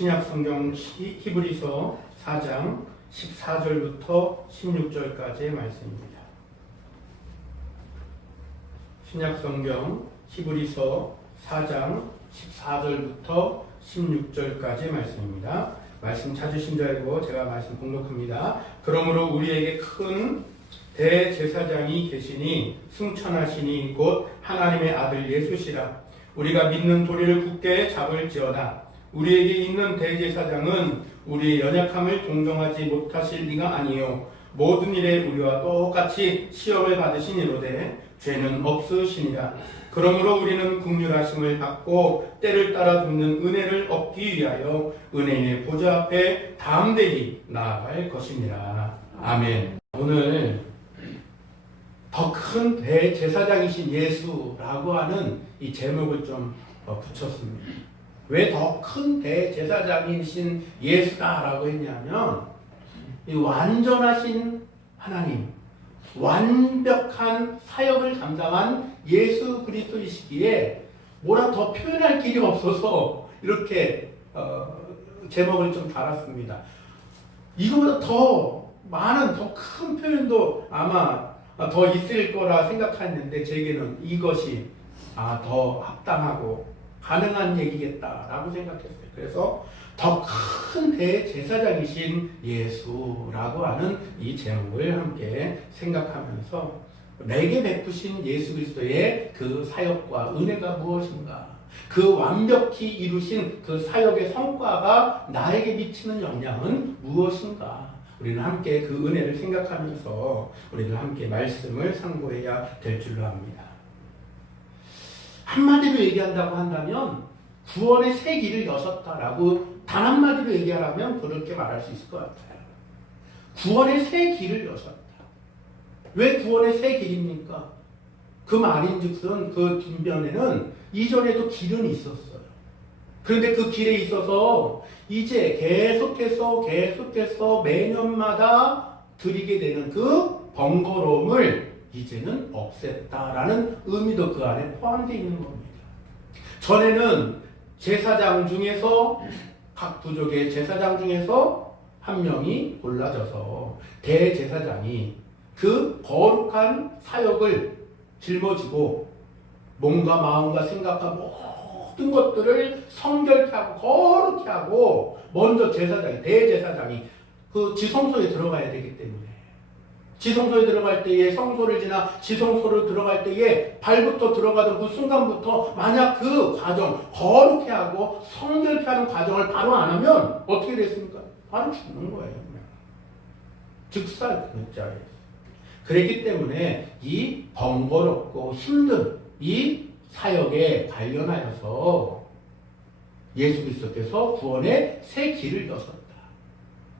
신약 성경 히브리서 4장 14절부터 16절까지의 말씀입니다. 신약 성경 히브리서 4장 14절부터 16절까지의 말씀입니다. 말씀 찾으신 줄 알고 제가 말씀 공독합니다. 그러므로 우리에게 큰 대제사장이 계시니 승천하시니 곧 하나님의 아들 예수시라. 우리가 믿는 도리를 굳게 잡을지어다. 우리에게 있는 대제사장은 우리의 연약함을 동정하지 못하실 리가 아니요 모든 일에 우리와 똑같이 시험을 받으시니로되 죄는 없으시니라. 그러므로 우리는 긍휼하심을 받고 때를 따라 돕는 은혜를 얻기 위하여 은혜의 보좌 앞에 담대히 나아갈 것이니라. 아멘. 오늘 더 큰 대제사장이신 예수라고 하는 이 제목을 좀 붙였습니다. 왜 더 큰 대제사장이신 예수다라고 했냐면 이 완전하신 하나님, 완벽한 사역을 감당한 예수 그리스도이시기에 뭐라 더 표현할 길이 없어서 이렇게 제목을 좀 달았습니다. 이거보다 더 많은 더 큰 표현도 아마 더 있을 거라 생각했는데 제게는 이것이 더 합당하고 가능한 얘기겠다라고 생각했어요. 그래서 더 큰 대제사장이신 예수라고 하는 이 제목을 함께 생각하면서 내게 베푸신 예수 그리스도의 그 사역과 은혜가 무엇인가, 그 완벽히 이루신 그 사역의 성과가 나에게 미치는 영향은 무엇인가, 우리는 함께 그 은혜를 생각하면서 우리는 함께 말씀을 상고해야 될 줄로 압니다. 한마디로 얘기한다고 한다면 구원의 새 길을 여셨다라고 단 한마디로 얘기하라면 그렇게 말할 수 있을 것 같아요. 구원의 새 길을 여셨다. 왜 구원의 새 길입니까? 그 말인즉슨 그 뒷면에는 이전에도 길은 있었어요. 그런데 그 길에 있어서 이제 계속해서 매년마다 드리게 되는 그 번거로움을 이제는 없앴다라는 의미도 그 안에 포함되어 있는 겁니다. 전에는 제사장 중에서 각 부족의 제사장 중에서 한 명이 골라져서 대제사장이 그 거룩한 사역을 짊어지고 몸과 마음과 생각과 모든 것들을 성결케 하고 거룩케 하고 먼저 대제사장이 그 지성소에 들어가야 되기 때문에 지성소에 들어갈 때에 성소를 지나 지성소로 들어갈 때에 발부터 들어가던 그 순간부터 만약 그 과정 거룩케 하고 성결케 하는 과정을 바로 안 하면 어떻게 됐습니까? 바로 죽는 거예요. 즉살 그 자리에서. 그랬기 때문에 이 번거롭고 힘든 이 사역에 관련하여서 예수 그리스도께서 구원의 새 길을 여셨다.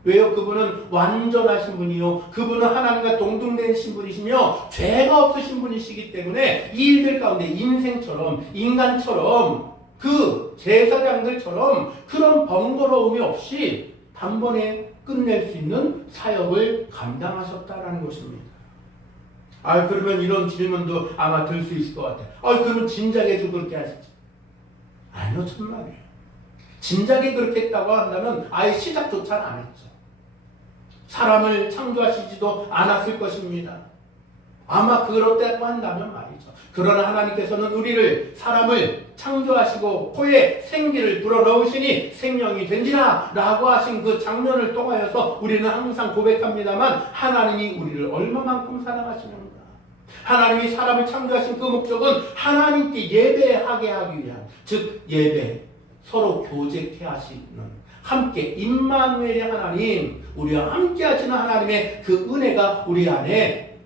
왜요? 그분은 완전하신 분이요, 그분은 하나님과 동등된 신분이시며 죄가 없으신 분이시기 때문에 이 일들 가운데 인생처럼 인간처럼 그 제사장들처럼 그런 번거로움이 없이 단번에 끝낼 수 있는 사역을 감당하셨다라는 것입니다. 그러면 이런 질문도 아마 들 수 있을 것 같아요. 그러면 진작에 그렇게 하시지? 아니요, 천만이에요. 진작에 그렇게 했다고 한다면 아예 시작조차는 안 했죠. 사람을 창조하시지도 않았을 것입니다. 아마 그렇다고 한다면 말이죠. 그러나 하나님께서는 우리를 사람을 창조하시고 코에 생기를 불어넣으시니 생명이 된지라 라고 하신 그 장면을 통하여서 우리는 항상 고백합니다만 하나님이 우리를 얼마만큼 사랑하시는가. 하나님이 사람을 창조하신 그 목적은 하나님께 예배하게 하기 위한, 즉 예배, 서로 교제케 하시는 함께 임마누엘의 하나님, 우리와 함께 하시는 하나님의 그 은혜가 우리 안에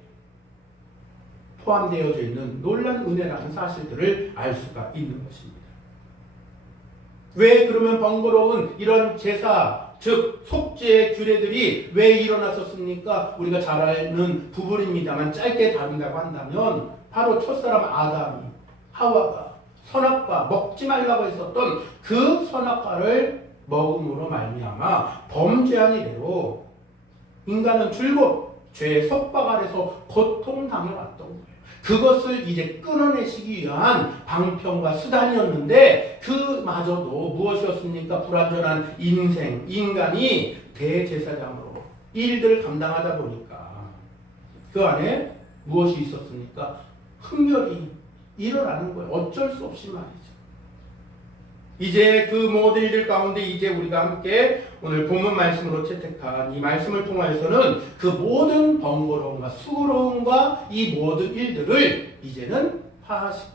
포함되어져 있는 놀라운 은혜라는 사실들을 알 수가 있는 것입니다. 왜 그러면 번거로운 이런 제사, 즉 속죄의 규례들이 왜 일어났었습니까? 우리가 잘 아는 부분입니다만 짧게 다룬다고 한다면 바로 첫사람 아담이 하와가 선악과 먹지 말라고 했었던 그 선악과를 먹음으로 말미암아 범죄한 이래로 인간은 줄곧 죄의 속박 아래서 고통당해왔던 거예요. 그것을 이제 끊어내시기 위한 방편과 수단이었는데 그마저도 무엇이었습니까? 불완전한 인간이 대제사장으로 일들을 감당하다 보니까 그 안에 무엇이 있었습니까? 흠결이 일어나는 거예요. 어쩔 수 없이 말이죠. 이제 그 모든 일들 가운데 이제 우리가 함께 오늘 본문 말씀으로 채택한 이 말씀을 통하여서는 그 모든 번거로움과 수고로움과 이 모든 일들을 이제는 파하시고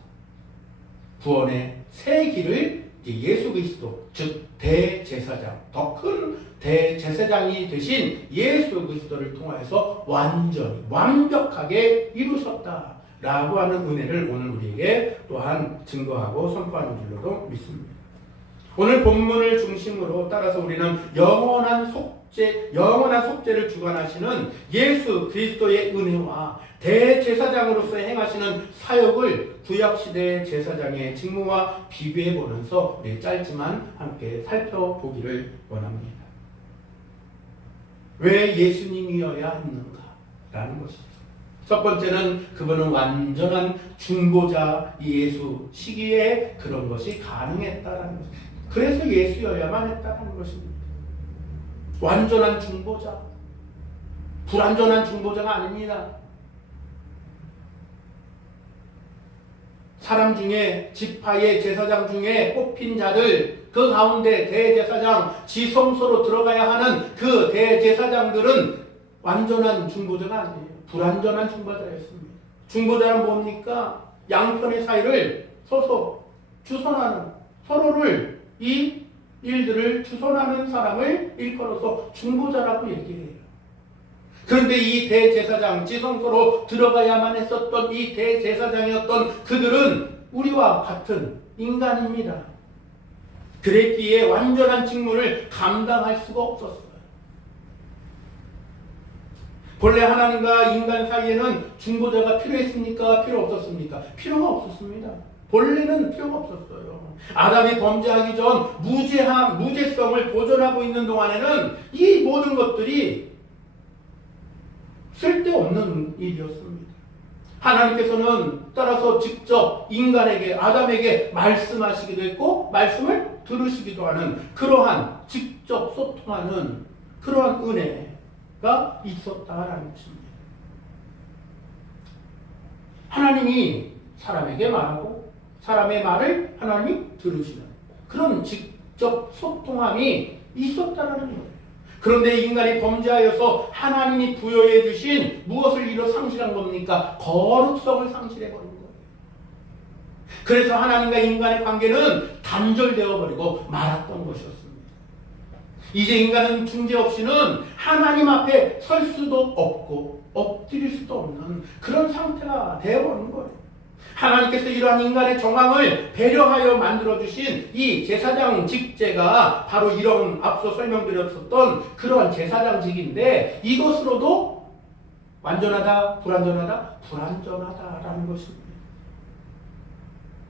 구원의 새 길을 예수 그리스도 즉 대제사장 더 큰 대제사장이 되신 예수 그리스도를 통하여서 완전히 완벽하게 이루셨다라고 하는 은혜를 오늘 우리에게 또한 증거하고 선포하는 줄로도 믿습니다. 오늘 본문을 중심으로 따라서 우리는 영원한 속죄를 주관하시는 예수 그리스도의 은혜와 대제사장으로서 행하시는 사역을 구약시대 제사장의 직무와 비교해 보면서 우리 짧지만 함께 살펴보기를 원합니다. 왜 예수님이어야 했는가라는 것이죠. 첫 번째는 그분은 완전한 중보자 예수 시기에 그런 것이 가능했다라는 것입니다. 그래서 예수여야만 했다는 것입니다. 완전한 중보자, 불완전한 중보자가 아닙니다. 사람 중에 지파의 제사장 중에 뽑힌 자들 그 가운데 대제사장 지성소로 들어가야 하는 그 대제사장들은 완전한 중보자가 아니에요. 불완전한 중보자였습니다. 중보자는 뭡니까? 양편의 사이를 서서 주선하는 서로를 이 일들을 주선하는 사람을 일컬어서 중보자라고 얘기해요. 그런데 이 대제사장 지성소로 들어가야만 했었던 이 대제사장이었던 그들은 우리와 같은 인간입니다. 그랬기에 완전한 직무를 감당할 수가 없었어요. 본래 하나님과 인간 사이에는 중보자가 필요했습니까? 필요 없었습니까? 필요가 없었습니다. 본래는 필요가 없었어요. 아담이 범죄하기 전 무죄성을 보존하고 있는 동안에는 이 모든 것들이 쓸데없는 일이었습니다. 하나님께서는 따라서 직접 인간에게 아담에게 말씀하시기도 했고 말씀을 들으시기도 하는 그러한 직접 소통하는 그러한 은혜가 있었다라는 것입니다. 하나님이 사람에게 말하고 사람의 말을 하나님이 들으시는 그런 직접 소통함이 있었다라는 거예요. 그런데 인간이 범죄하여서 하나님이 부여해 주신 무엇을 이뤄 상실한 겁니까? 거룩성을 상실해 버린 거예요. 그래서 하나님과 인간의 관계는 단절되어 버리고 말았던 것이었습니다. 이제 인간은 중재 없이는 하나님 앞에 설 수도 없고 엎드릴 수도 없는 그런 상태가 되어버린 거예요. 하나님께서 이러한 인간의 정황을 배려하여 만들어주신 이 제사장 직제가 바로 이런 앞서 설명드렸었던 그러한 제사장직인데 이것으로도 완전하다, 불완전하다? 불완전하다라는 것입니다.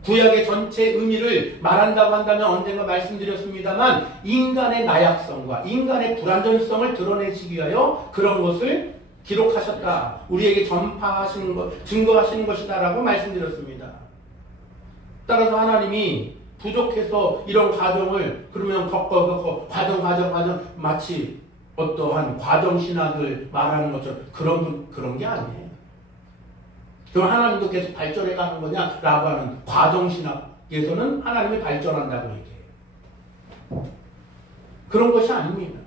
구약의 전체 의미를 말한다고 한다면 언젠가 말씀드렸습니다만 인간의 나약성과 인간의 불완전성을 드러내시기 위하여 그런 것을 기록하셨다. 우리에게 전파하시는 것, 증거하시는 것이다라고 말씀드렸습니다. 따라서 하나님이 부족해서 이런 과정을 그러면 과정 마치 어떠한 과정신학을 말하는 것처럼 그런 게 아니에요. 그럼 하나님도 계속 발전해 가는 거냐라고 하는 과정신학에서는 하나님이 발전한다고 얘기해요. 그런 것이 아닙니다.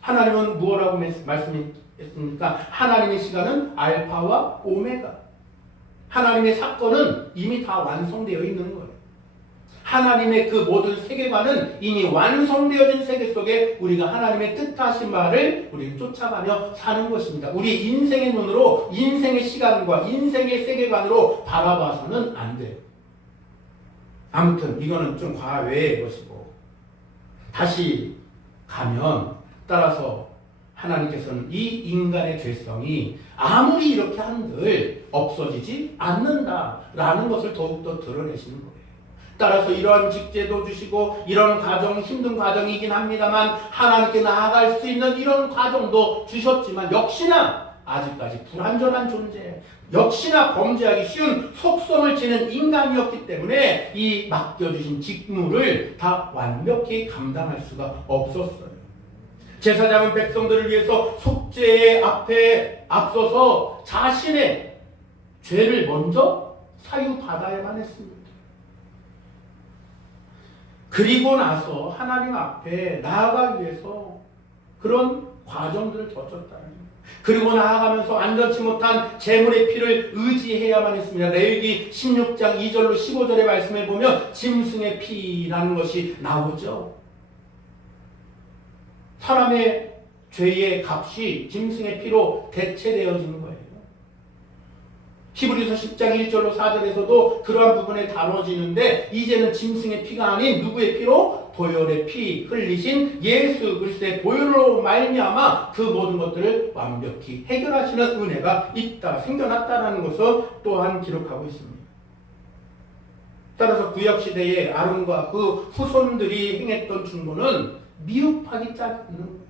하나님은 무엇라고 말씀했습니까? 하나님의 시간은 알파와 오메가. 하나님의 사건은 이미 다 완성되어 있는 거예요. 하나님의 그 모든 세계관은 이미 완성되어진 세계 속에 우리가 하나님의 뜻하신 말을 우리는 쫓아가며 사는 것입니다. 우리 인생의 눈으로 인생의 시간과 인생의 세계관으로 바라봐서는 안 돼요. 아무튼 이거는 좀 과외의 것이고 다시 가면 따라서 하나님께서는 이 인간의 죄성이 아무리 이렇게 한들 없어지지 않는다라는 것을 더욱더 드러내시는 거예요. 따라서 이러한 직제도 주시고 이런 과정, 힘든 과정이긴 합니다만 하나님께 나아갈 수 있는 이런 과정도 주셨지만 역시나 아직까지 불완전한 존재, 역시나 범죄하기 쉬운 속성을 지닌 인간이었기 때문에 이 맡겨주신 직무를 다 완벽히 감당할 수가 없었어요. 제사장은 백성들을 위해서 속죄의 앞에 앞서서 자신의 죄를 먼저 사유받아야만 했습니다. 그리고 나서 하나님 앞에 나아가기 위해서 그런 과정들을 거쳤다는 거예요. 그리고 나아가면서 완전치 못한 제물의 피를 의지해야만 했습니다. 레위기 16장 2절로 15절의 말씀에 보면 짐승의 피라는 것이 나오죠. 사람의 죄의 값이 짐승의 피로 대체되어지는 거예요. 히브리서 10장 1절로 4절에서도 그러한 부분에 다뤄지는데 이제는 짐승의 피가 아닌 누구의 피로? 보혈의 피 흘리신 예수 그리스도의 보혈로 말미암아 그 모든 것들을 완벽히 해결하시는 은혜가 있다, 생겨났다는 것을 또한 기록하고 있습니다. 따라서 구약시대의 아론과 그 후손들이 행했던 중보는 미흡하기 짝없는 거예요.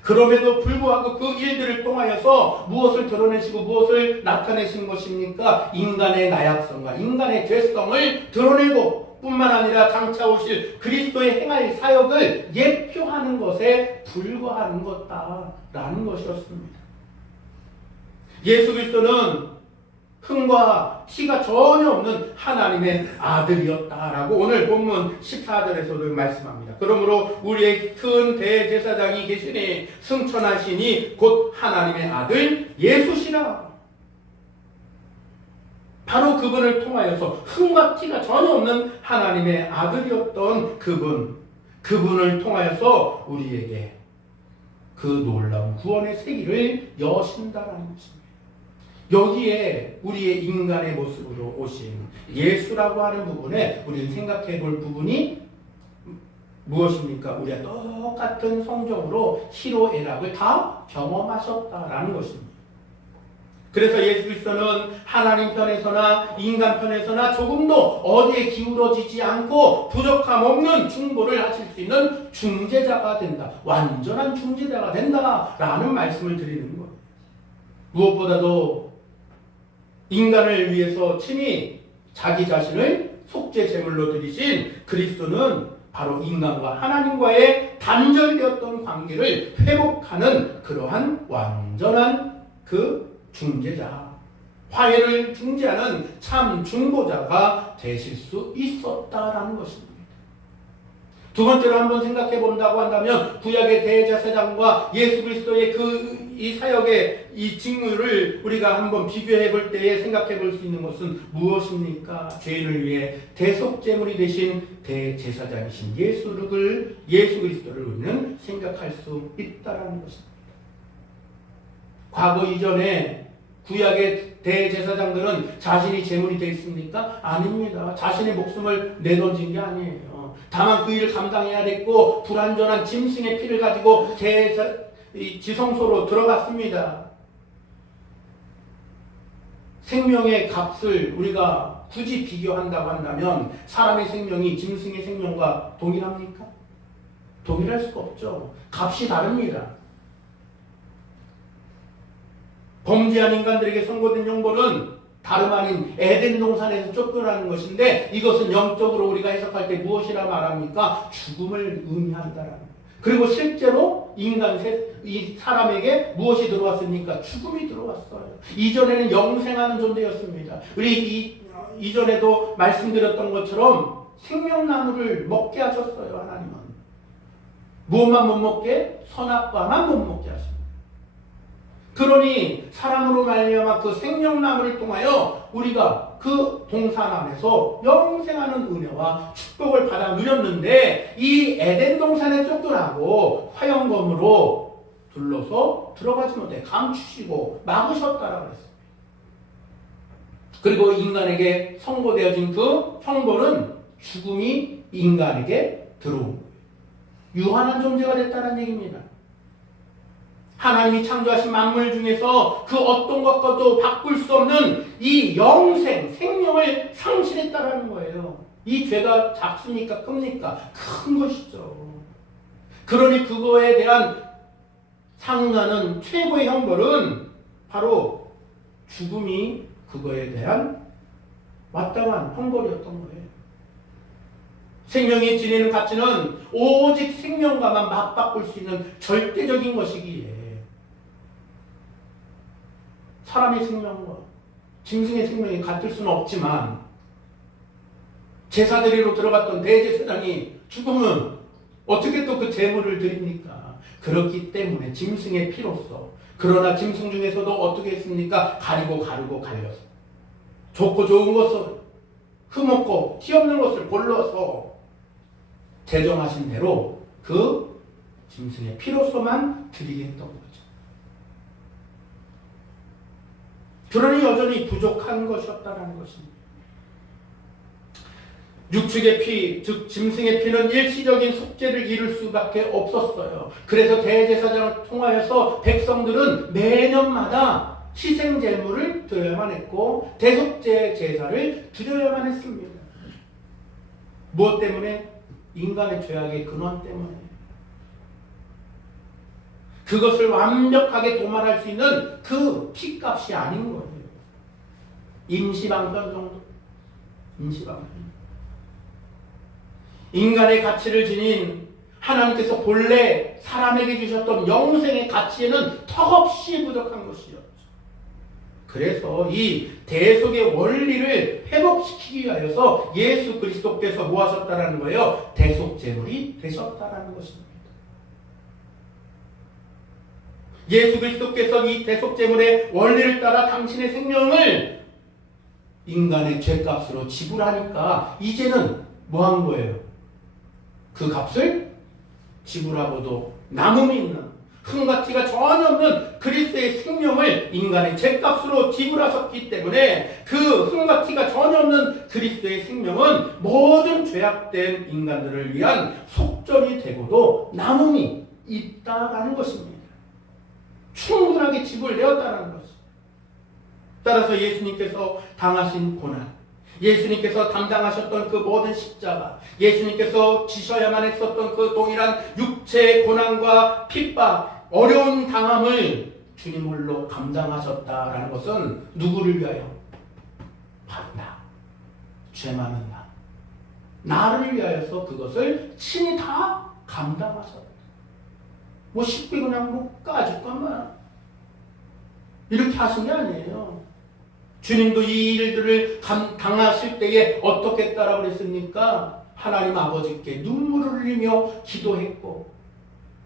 그럼에도 불구하고 그 일들을 통하여서 무엇을 드러내시고 무엇을 나타내신 것입니까? 인간의 나약성과 인간의 죄성을 드러내고 뿐만 아니라 장차 오실 그리스도의 행할 사역을 예표하는 것에 불과한 것다라는 것이었습니다. 예수 그리스도는 흠과 티가 전혀 없는 하나님의 아들이었다라고 오늘 본문 14절에서도 말씀합니다. 그러므로 우리의 큰 대제사장이 계시니 승천하시니 곧 하나님의 아들 예수시라. 바로 그분을 통하여서 흠과 티가 전혀 없는 하나님의 아들이었던 그분을 통하여서 우리에게 그 놀라운 구원의 세기를 여신다라는 것입니다. 여기에 우리의 인간의 모습으로 오신 예수라고 하는 부분에 우리는 생각해 볼 부분이 무엇입니까? 우리가 똑같은 성정으로 희로애락을 다 경험하셨다라는 것입니다. 그래서 예수 그리스도는 하나님 편에서나 인간 편에서나 조금도 어디에 기울어지지 않고 부족함 없는 중보를 하실 수 있는 중재자가 된다. 완전한 중재자가 된다라는 말씀을 드리는 거예요. 무엇보다도 인간을 위해서 친히 자기 자신을 속죄 제물로 드리신 그리스도는 바로 인간과 하나님과의 단절되었던 관계를 회복하는 그러한 완전한 그 중재자, 화해를 중재하는 참 중보자가 되실 수 있었다라는 것입니다. 두 번째로 한번 생각해 본다고 한다면 구약의 대제사장과 예수 그리스도의 이 사역의 이 직무를 우리가 한번 비교해 볼 때에 생각해 볼 수 있는 것은 무엇입니까? 죄인을 위해 대속제물이 되신 대제사장이신 예수 그리스도를 우리는 생각할 수 있다라는 것입니다. 과거 이전에 구약의 대제사장들은 자신이 제물이 되어 있습니까? 아닙니다. 자신의 목숨을 내던진 게 아니에요. 다만 그 일을 감당해야 됐고 불완전한 짐승의 피를 가지고 지성소로 들어갔습니다. 생명의 값을 우리가 굳이 비교한다고 한다면 사람의 생명이 짐승의 생명과 동일합니까? 동일할 수가 없죠. 값이 다릅니다. 범죄한 인간들에게 선고된 형벌은 다름 아닌 에덴 동산에서 쫓겨나는 것인데 이것은 영적으로 우리가 해석할 때 무엇이라 말합니까? 죽음을 의미한다라는 거예요. 그리고 실제로 이 사람에게 무엇이 들어왔습니까? 죽음이 들어왔어요. 이전에는 영생하는 존재였습니다. 우리 이전에도 말씀드렸던 것처럼 생명나무를 먹게 하셨어요. 하나님은. 무엇만 못 먹게? 선악과만 못 먹게 하십니다. 그러니 사람으로 말미암아 그 생명나무를 통하여 우리가 그 동산 안에서 영생하는 은혜와 축복을 받아 누렸는데 이 에덴 동산에 쫓겨나고 화영검으로 둘러서 들어가지 못해 감추시고 막으셨다라고 했습니다. 그리고 인간에게 선고되어진 그 형벌은 죽음이 인간에게 들어온 거예요. 유한한 존재가 됐다는 얘기입니다. 하나님이 창조하신 만물 중에서 그 어떤 것과도 바꿀 수 없는 이 생명을 상실했다라는 거예요. 이 죄가 작습니까? 큽니까? 큰 것이죠. 그러니 그거에 대한 상응하는 최고의 형벌은 바로 죽음이 그거에 대한 마땅한 형벌이었던 거예요. 생명이 지니는 가치는 오직 생명과만 맞바꿀 수 있는 절대적인 것이기에 사람의 생명과 짐승의 생명이 같을 수는 없지만 제사드리러 들어갔던 대제사장이 죽으면 어떻게 또 그 제물을 드립니까? 그렇기 때문에 짐승의 피로서, 그러나 짐승 중에서도 어떻게 했습니까? 가리고 갈려서 좋고 좋은 것을 흠없고 티 없는 것을 골라서 제정하신 대로 그 짐승의 피로서만 드리게 했던 거죠. 그러니 여전히 부족한 것이었다는 것입니다. 육축의 피, 즉 짐승의 피는 일시적인 속죄를 이룰 수밖에 없었어요. 그래서 대제사장을 통하여서 백성들은 매년마다 희생제물을 드려야만 했고 대속죄 제사를 드려야만 했습니다. 무엇 때문에? 인간의 죄악의 근원 때문에. 그것을 완벽하게 도말할 수 있는 그 피값이 아닌 거예요. 임시방편 정도. 임시방편. 인간의 가치를 지닌 하나님께서 본래 사람에게 주셨던 영생의 가치에는 턱없이 부족한 것이었죠. 그래서 이 대속의 원리를 회복시키기 위하여서 예수 그리스도께서 뭐 하셨다라는 거예요? 대속제물이 되셨다라는 것입니다. 예수 그리스도께서 이 대속제물의 원리를 따라 당신의 생명을 인간의 죄값으로 지불하니까 이제는 뭐 한 거예요? 그 값을 지불하고도 남음이 있는, 흠과 티가 전혀 없는 그리스도의 생명을 인간의 죄값으로 지불하셨기 때문에 그 흠과 티가 전혀 없는 그리스도의 생명은 모든 죄악된 인간들을 위한 속전이 되고도 남음이 있다라는 것입니다. 충분하게 지불되었다는 것입니다. 따라서 예수님께서 당하신 고난, 예수님께서 담당하셨던 그 모든 십자가, 예수님께서 지셔야만 했었던 그 동일한 육체의 고난과 핍박, 어려운 당함을 주님 홀로 감당하셨다라는 것은 누구를 위하여? 바로 나, 죄 많은 나를 위하여서 그것을 친히 다 감당하셨다. 뭐 쉽게 그냥 뭐 까짓 것만 이렇게 하신 게 아니에요. 주님도 이 일들을 당하실 때에 어떻게 했다라고 그랬습니까? 하나님 아버지께 눈물을 흘리며 기도했고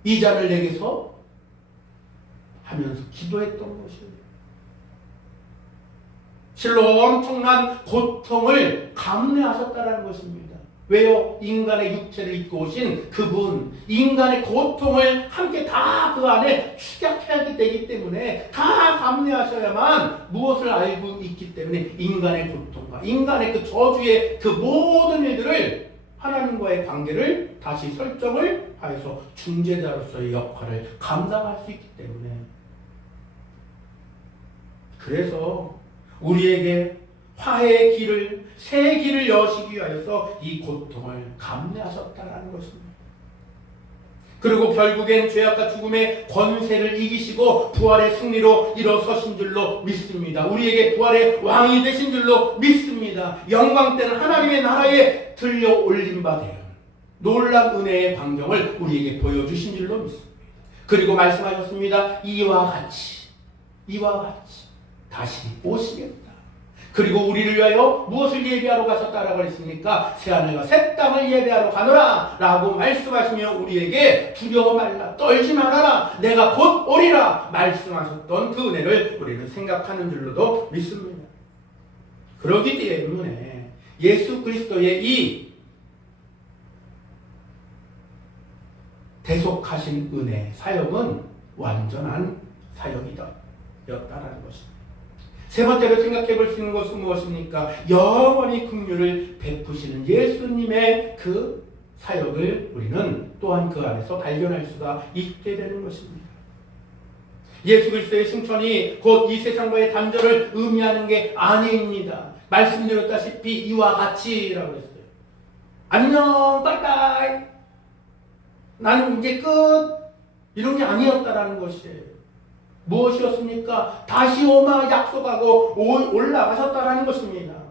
이 잔을 내게서 하면서 기도했던 것이에요. 실로 엄청난 고통을 감내하셨다는 것입니다. 왜요? 인간의 육체를 입고 오신 그분, 인간의 고통을 함께 다 그 안에 축약해야 되기 때문에 다 감내하셔야만 무엇을 알고 있기 때문에 인간의 고통과 인간의 그 저주의 그 모든 일들을 하나님과의 관계를 다시 설정을 하여서 중재자로서의 역할을 감당할 수 있기 때문에, 그래서 우리에게 화해의 길을, 새 길을 여시기 위하여서 이 고통을 감내하셨다는 것입니다. 그리고 결국엔 죄악과 죽음의 권세를 이기시고 부활의 승리로 일어서신 줄로 믿습니다. 우리에게 부활의 왕이 되신 줄로 믿습니다. 영광 때는 하나님의 나라에 들려 올린 바 되는 놀라운 은혜의 광경을 우리에게 보여주신 줄로 믿습니다. 그리고 말씀하셨습니다. 이와 같이 다시 오시겠다. 그리고 우리를 위하여 무엇을 예배하러 가셨다라고 했습니까? 새하늘과 새 땅을 예배하러 가노라 라고 말씀하시며 우리에게 두려워 말라, 떨지 말아라, 내가 곧 오리라 말씀하셨던 그 은혜를 우리는 생각하는 줄로도 믿습니다. 그렇기 때문에 예수 그리스도의 이 대속하신 은혜 사역은 완전한 사역이었다라는 것입니다. 세 번째로 생각해 볼 수 있는 것은 무엇입니까? 영원히 긍휼을 베푸시는 예수님의 그 사역을 우리는 또한 그 안에서 발견할 수가 있게 되는 것입니다. 예수 그리스도의 승천이 곧 이 세상과의 단절을 의미하는 게 아닙니다. 말씀드렸다시피 이와 같이라고 했어요. 안녕, 빠이빠이. 나는 이제 끝. 이런 게 아니었다라는 것이에요. 무엇이었습니까? 다시 오마 약속하고 올라가셨다라는 것입니다.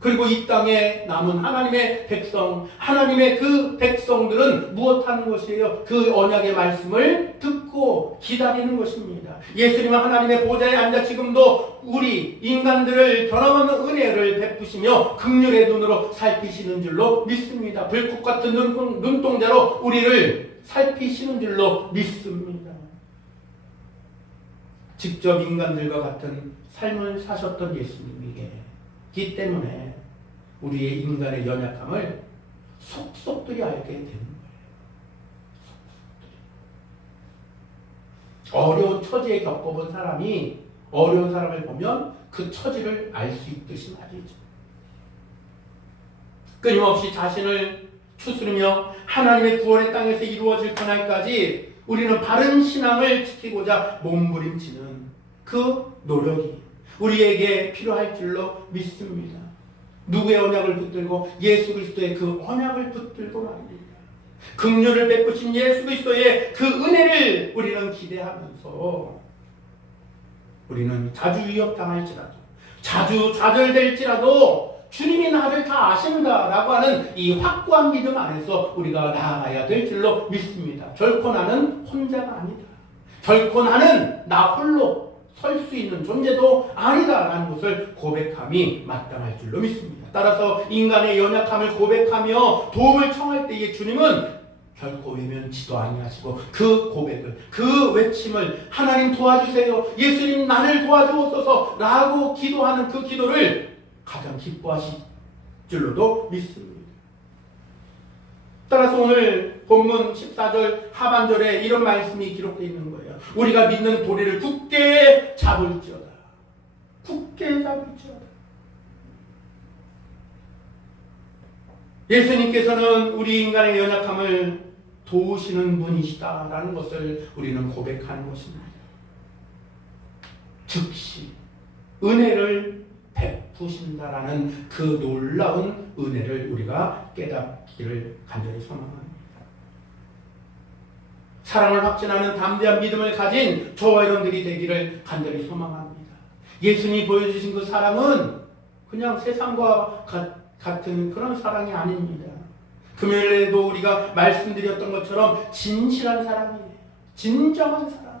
그리고 이 땅에 남은 하나님의 백성, 하나님의 그 백성들은 무엇하는 것이에요? 그 언약의 말씀을 듣고 기다리는 것입니다. 예수님은 하나님의 보좌에 앉아 지금도 우리 인간들을 변함없는 은혜를 베푸시며 긍휼의 눈으로 살피시는 줄로 믿습니다. 불꽃 같은 눈동자로 우리를 살피시는 줄로 믿습니다. 직접 인간들과 같은 삶을 사셨던 예수님이기 때문에 우리의 인간의 연약함을 속속들이 알게 되는 거예요. 속속들이. 어려운 처지에 겪어본 사람이 어려운 사람을 보면 그 처지를 알 수 있듯이 말이죠. 끊임없이 자신을 추스르며 하나님의 구원의 땅에서 이루어질 그날까지 우리는 바른 신앙을 지키고자 몸부림치는 그 노력이 우리에게 필요할 줄로 믿습니다. 누구의 언약을 붙들고 예수 그리스도의 그 언약을 붙들고 말입니다. 긍휼을 베푸신 예수 그리스도의 그 은혜를 우리는 기대하면서 우리는 자주 위협당할지라도 자주 좌절될지라도 주님이 나를 다 아신다라고 하는 이 확고한 믿음 안에서 우리가 나아가야 될 줄로 믿습니다. 결코 나는 혼자가 아니다. 결코 나는 나 홀로 설 수 있는 존재도 아니다라는 것을 고백함이 마땅할 줄로 믿습니다. 따라서 인간의 연약함을 고백하며 도움을 청할 때에 주님은 결코 외면치도 아니하시고 그 고백을, 그 외침을 하나님 도와주세요, 예수님 나를 도와주옵소서 라고 기도하는 그 기도를 가장 기뻐하실 줄로도 믿습니다. 따라서 오늘 본문 14절 하반절에 이런 말씀이 기록되어 있는 거예요. 우리가 믿는 도리를 굳게 잡을지어다. 굳게 잡을지어다. 예수님께서는 우리 인간의 연약함을 도우시는 분이시다라는 것을 우리는 고백하는 것입니다. 즉시 은혜를 베푸신다라는 그 놀라운 은혜를 우리가 깨닫기를 간절히 소망합니다. 사랑을 확신하는 담대한 믿음을 가진 저와 여러분들이 되기를 간절히 소망합니다. 예수님이 보여주신 그 사랑은 그냥 세상과 같은 그런 사랑이 아닙니다. 금요일에도 우리가 말씀드렸던 것처럼 진실한 사랑이에요. 진정한 사랑.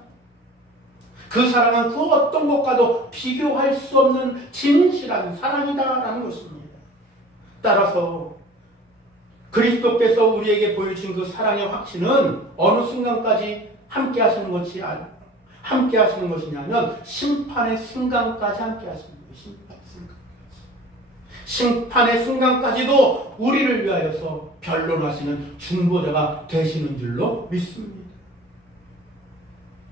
그 사랑은 그 어떤 것과도 비교할 수 없는 진실한 사랑이다라는 것입니다. 따라서 그리스도께서 우리에게 보여주신 그 사랑의 확신은 어느 순간까지 함께 하시는 것이냐면 심판의 순간까지 함께 하시는 거예요. 심판의 순간까지도 우리를 위하여서 변론하시는 중보자가 되시는 줄로 믿습니다.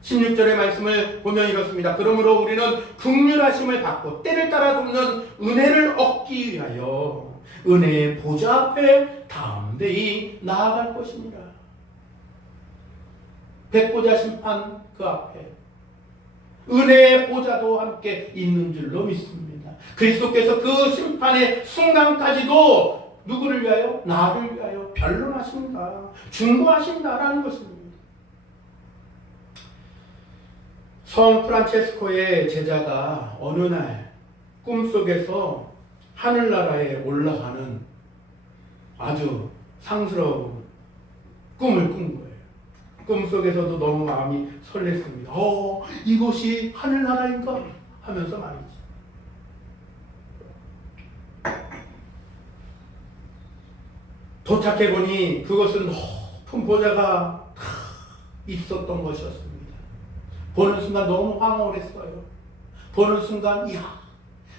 16절의 말씀을 보면 이렇습니다. 그러므로 우리는 긍휼하심을 받고 때를 따라 돕는 은혜를 얻기 위하여 은혜의 보좌 앞에 담대히 나아갈 것입니다. 백보자 심판 그 앞에 은혜의 보좌도 함께 있는 줄로 믿습니다. 그리스도께서 그 심판의 순간까지도 누구를 위하여? 나를 위하여 변론하신다, 중보하신다라는 것입니다. 성 프란체스코의 제자가 어느 날 꿈속에서 하늘나라에 올라가는 아주 상스러운 꿈을 꾼 거예요. 꿈속에서도 너무 마음이 설렜습니다. 이곳이 하늘나라인가? 하면서 말이죠. 도착해보니 그것은 높은 보좌가 있었던 것이었습니다. 보는 순간 너무 황홀했어요. 보는 순간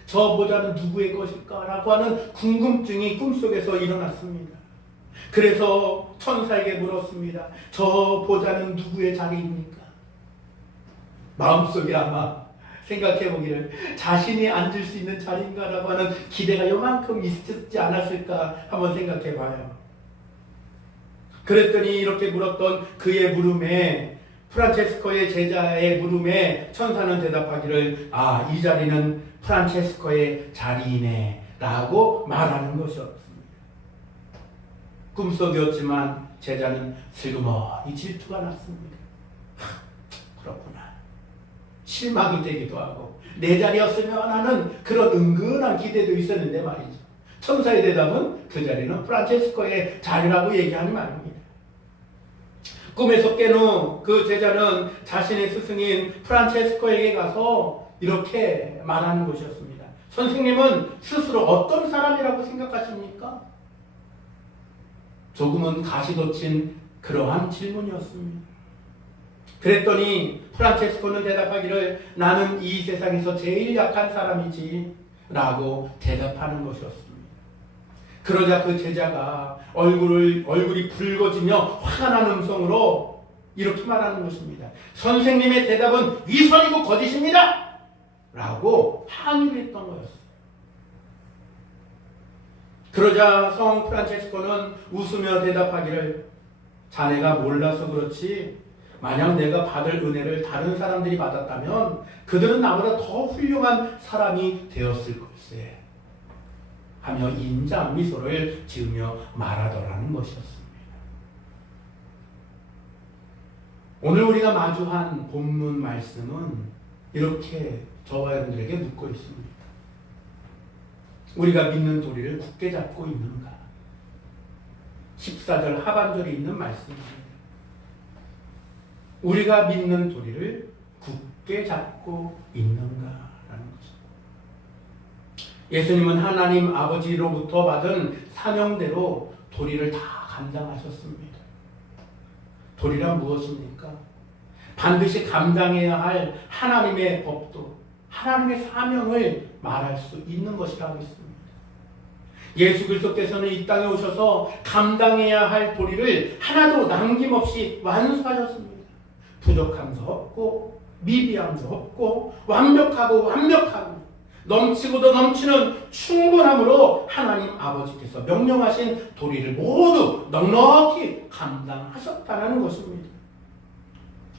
저 보좌는 누구의 것일까? 라고 하는 궁금증이 꿈속에서 일어났습니다. 그래서 천사에게 물었습니다. 저 보좌는 누구의 자리입니까? 마음속에 아마 생각해보기를 자신이 앉을 수 있는 자리인가? 라고 하는 기대가 요만큼 있었지 않았을까? 한번 생각해봐요. 그랬더니 이렇게 물었던 그의 물음에 프란체스코의 제자의 물음에 천사는 대답하기를 이 자리는 프란체스코의 자리이네 라고 말하는 것이었습니다. 꿈속이었지만 제자는 슬그머니 질투가 났습니다. 그렇구나. 실망이 되기도 하고 내 자리였으면 하는 그런 은근한 기대도 있었는데 말이죠. 천사의 대답은 그 자리는 프란체스코의 자리라고 얘기하니 말입니다. 꿈에서 깬 후 그 제자는 자신의 스승인 프란체스코에게 가서 이렇게 말하는 것이었습니다. 선생님은 스스로 어떤 사람이라고 생각하십니까? 조금은 가시돋친 그러한 질문이었습니다. 그랬더니 프란체스코는 대답하기를 나는 이 세상에서 제일 약한 사람이지 라고 대답하는 것이었습니다. 그러자 그 제자가 얼굴이 붉어지며 화가 난 음성으로 이렇게 말하는 것입니다. 선생님의 대답은 위선이고 거짓입니다! 라고 항의를 했던 거였어요. 그러자 성 프란체스코는 웃으며 대답하기를 자네가 몰라서 그렇지 만약 내가 받을 은혜를 다른 사람들이 받았다면 그들은 나보다 더 훌륭한 사람이 되었을 것이세 하며 인자 미소를 지으며 말하더라는 것이었습니다. 오늘 우리가 마주한 본문 말씀은 이렇게 저와 여러분들에게 묻고 있습니다. 우리가 믿는 도리를 굳게 잡고 있는가? 14절 하반절에 있는 말씀입니다. 우리가 믿는 도리를 굳게 잡고 있는가라는 것입니다. 예수님은 하나님 아버지로부터 받은 사명대로 도리를 다 감당하셨습니다. 도리란 무엇입니까? 반드시 감당해야 할 하나님의 법도 하나님의 사명을 말할 수 있는 것이라고 했습니다. 예수 그리스도께서는 이 땅에 오셔서 감당해야 할 도리를 하나도 남김없이 완수하셨습니다. 부족함도 없고 미비함도 없고 완벽하고 넘치고도 넘치는 충분함으로 하나님 아버지께서 명령하신 도리를 모두 넉넉히 감당하셨다는 것입니다.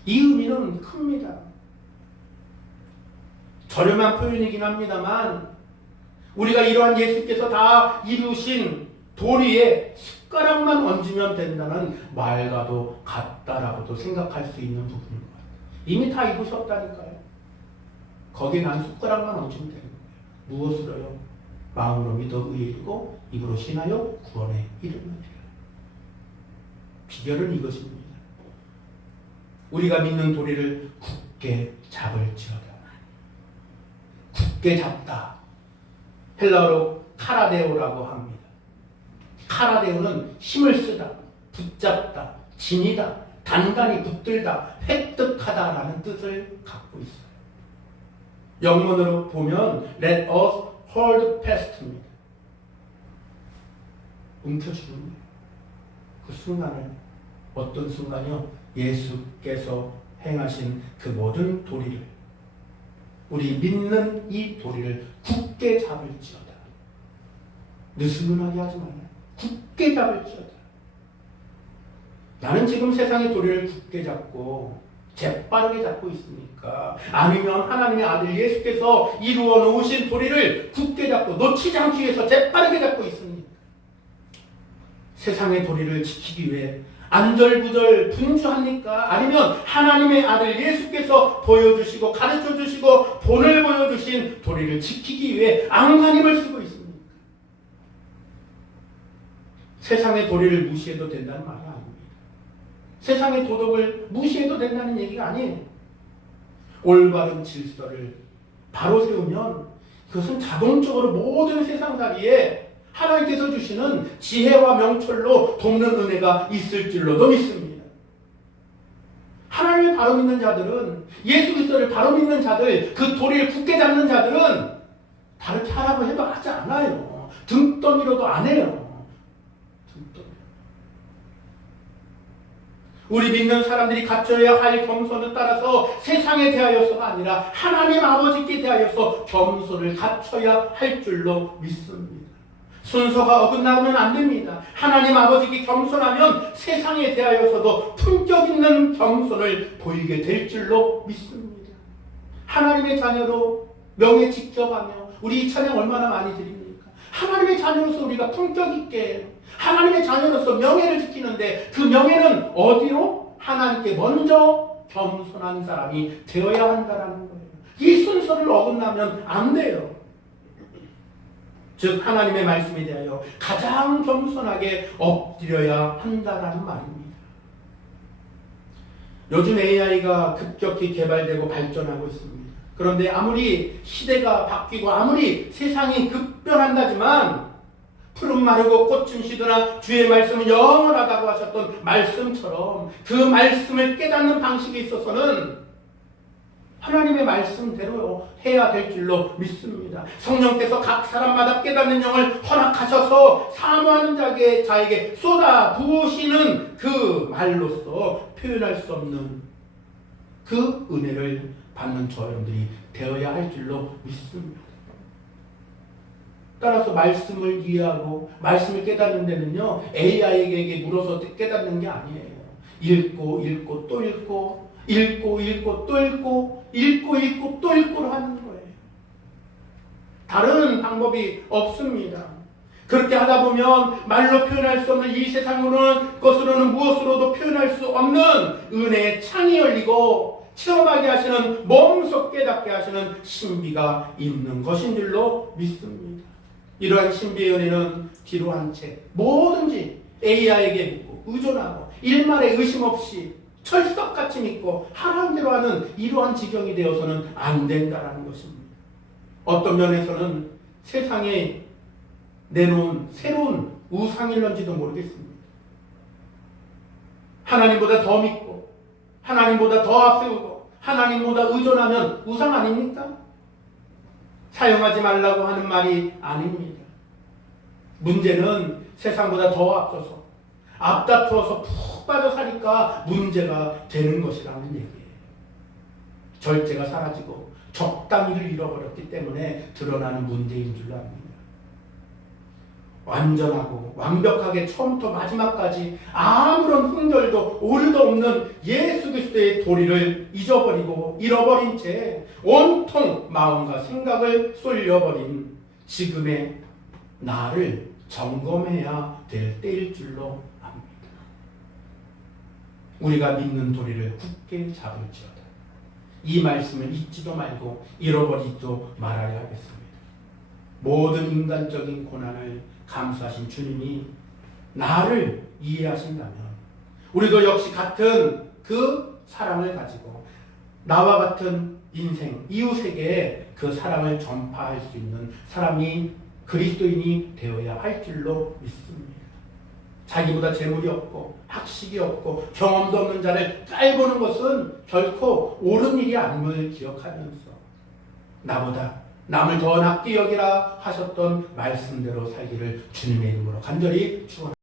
이 의미는 큽니다. 저렴한 표현이긴 합니다만 우리가 이러한 예수께서 다 이루신 도리에 숟가락만 얹으면 된다는 말과도 같다라고도 생각할 수 있는 부분인 것 같아요. 이미 다 이루셨다니까요. 거기에 난 숟가락만 얹으면 되는 거예요. 무엇으로요? 마음으로 믿어 의에 이르고 입으로 신하여 구원에 이르느니라. 비결은 이것입니다. 우리가 믿는 도리를 굳게 잡을지어다. 굳게 잡다. 헬라어로 카라데오라고 합니다. 카라데오는 힘을 쓰다, 붙잡다, 지니다, 단단히 붙들다, 획득하다라는 뜻을 갖고 있어요. 영문으로 보면 Let us hold fast입니다. 움켜쥐는 거예요. 그 순간을 어떤 순간이요? 예수께서 행하신 그 모든 도리를 우리 믿는 이 도리를 굳게 잡을지어다. 느슨하게 하지 말아요. 굳게 잡을지어다. 나는 지금 세상의 도리를 굳게 잡고 재빠르게 잡고 있습니까? 아니면 하나님의 아들 예수께서 이루어 놓으신 도리를 굳게 잡고 놓치지 않기 위해서 재빠르게 잡고 있습니까? 세상의 도리를 지키기 위해 안절부절 분주합니까? 아니면 하나님의 아들 예수께서 보여주시고 가르쳐주시고 본을 보여주신 도리를 지키기 위해 안간힘을 쓰고 있습니까? 세상의 도리를 무시해도 된다는 말이 아닙니다. 세상의 도덕을 무시해도 된다는 얘기가 아니에요. 올바른 질서를 바로 세우면 그것은 자동적으로 모든 세상살이에 하나님께서 주시는 지혜와 명철로 돕는 은혜가 있을 줄로도 믿습니다. 하나님을 바로 믿는 자들은, 예수 그리스도를 바로 믿는 자들, 그 도리를 굳게 잡는 자들은 다르게 하라고 해도 하지 않아요. 등 떠밀어도 안 해요. 우리 믿는 사람들이 갖춰야 할 겸손을 따라서 세상에 대하여서가 아니라 하나님 아버지께 대하여서 겸손을 갖춰야 할 줄로 믿습니다. 순서가 어긋나면 안 됩니다. 하나님 아버지께 겸손하면 세상에 대하여서도 품격 있는 겸손을 보이게 될 줄로 믿습니다. 하나님의 자녀로 명예 지켜가며 우리 이 찬양 얼마나 많이 드립니까? 하나님의 자녀로서 우리가 품격 있게 하나님의 자녀로서 명예를 지키는데 그 명예는 어디로? 하나님께 먼저 겸손한 사람이 되어야 한다는 거예요. 이 순서를 어긋나면 안 돼요. 즉 하나님의 말씀에 대하여 가장 겸손하게 엎드려야 한다는 말입니다. 요즘 AI가 급격히 개발되고 발전하고 있습니다. 그런데 아무리 시대가 바뀌고 아무리 세상이 급변한다지만 푸른 마르고 꽃은 시드나 주의 말씀은 영원하다고 하셨던 말씀처럼 그 말씀을 깨닫는 방식에 있어서는 하나님의 말씀대로 해야 될 줄로 믿습니다. 성령께서 각 사람마다 깨닫는 영을 허락하셔서 사모하는 자에게 쏟아 부으시는 그 말로서 표현할 수 없는 그 은혜를 받는 저 여러분들이 되어야 할 줄로 믿습니다. 따라서 말씀을 이해하고 말씀을 깨닫는 데는요, AI에게 물어서 깨닫는 게 아니에요. 읽고 또 읽고 읽고 또 읽고 또 읽고를 하는 거예요. 다른 방법이 없습니다. 그렇게 하다 보면 말로 표현할 수 없는 이 세상으로는 것으로는 무엇으로도 표현할 수 없는 은혜의 창이 열리고 체험하게 하시는 몸소 깨닫게 하시는 신비가 있는 것인 줄로 믿습니다. 이러한 신비의 은혜는 뒤로 한 채 뭐든지 AI에게 믿고 의존하고 일말의 의심 없이 철석같이 믿고 하라는 대로 하는 이러한 지경이 되어서는 안 된다는 것입니다. 어떤 면에서는 세상에 내놓은 새로운 우상일런지도 모르겠습니다. 하나님보다 더 믿고 하나님보다 더 앞세우고 하나님보다 의존하면 우상 아닙니까? 사용하지 말라고 하는 말이 아닙니다. 문제는 세상보다 더 앞서서 앞다투어서 푹 빠져 사니까 문제가 되는 것이라는 얘기예요. 절제가 사라지고 적당히를 잃어버렸기 때문에 드러나는 문제인 줄 압니다. 완전하고 완벽하게 처음부터 마지막까지 아무런 흥결도 오류도 없는 예수 그리스도의 도리를 잊어버리고 잃어버린 채 온통 마음과 생각을 쏠려버린 지금의 나를 점검해야 될 때일 줄로 압니다. 우리가 믿는 도리를 굳게 잡을지어다. 이 말씀을 잊지도 말고 잃어버리지도 말아야 하겠습니다. 모든 인간적인 고난을 감수하신 주님이 나를 이해하신다면 우리도 역시 같은 그 사랑을 가지고 나와 같은 인생, 이웃에게 그 사랑을 전파할 수 있는 사람이 그리스도인이 되어야 할 줄로 믿습니다. 자기보다 재물이 없고 학식이 없고 경험도 없는 자를 깔보는 것은 결코 옳은 일이 아님을 기억하면서 나보다 남을 더 낫게 여기라 하셨던 말씀대로 살기를 주님의 이름으로 간절히 축원합니다.